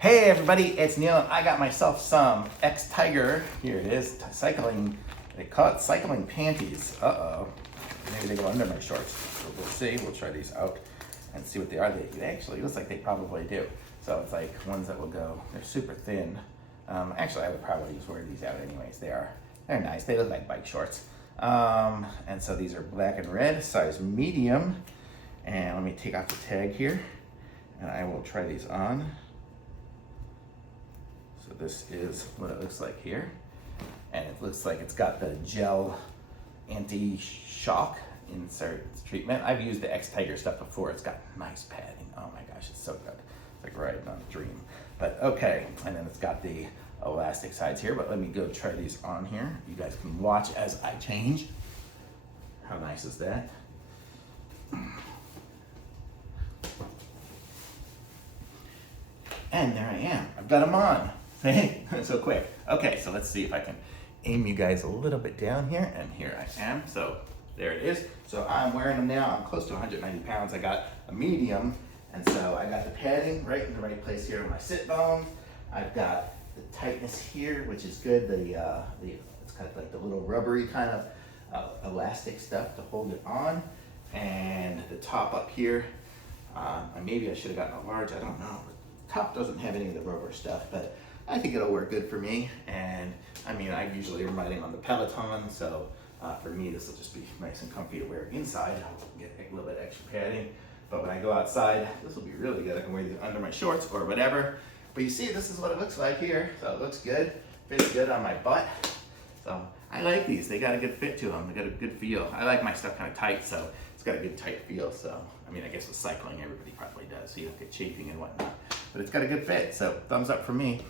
Hey everybody, it's Neil and I got myself some X-Tiger. Here it is, cycling, they call it cycling panties. Uh-oh, maybe they go under my shorts. So we'll see, we'll try these out and see what they are. They actually, looks like they probably do. So it's like ones that will go, they're super thin. Actually, I would probably just wear these out anyways. They're nice, they look like bike shorts. And so these are black and red, size medium. And let me take off the tag here and I will try these on. So this is what it looks like here. And it looks like it's got the gel anti-shock insert treatment. I've used the X-Tiger stuff before. It's got nice padding. Oh my gosh, it's so good. It's like riding on a dream. But okay, and then it's got the elastic sides here, but let me go try these on here. You guys can watch as I change. How nice is that? And there I am. I've got them on. Hey, so quick. Okay, so let's see if I can aim you guys a little bit down here, and here I am. So there it is. So I'm wearing them now. I'm close to 190 pounds. I got a medium, and so I got the padding right in the right place here on my sit bone. I've got the tightness here, which is good. It's got like the little rubbery kind of elastic stuff to hold it on, and the top up here. Maybe I should have gotten a large. I don't know. The top doesn't have any of the rubber stuff, but I think it'll work good for me. And I mean, I usually am riding on the Peloton, so for me, this will just be nice and comfy to wear inside. I'll get a little bit extra padding, but when I go outside, this will be really good. I can wear these under my shorts or whatever. But you see, this is what it looks like here. So it looks good, fits good on my butt. So I like these. They got a good fit to them. They got a good feel. I like my stuff kind of tight, so it's got a good tight feel. So, I mean, I guess with cycling, everybody probably does, so you don't get chafing and whatnot. But it's got a good fit, so thumbs up for me.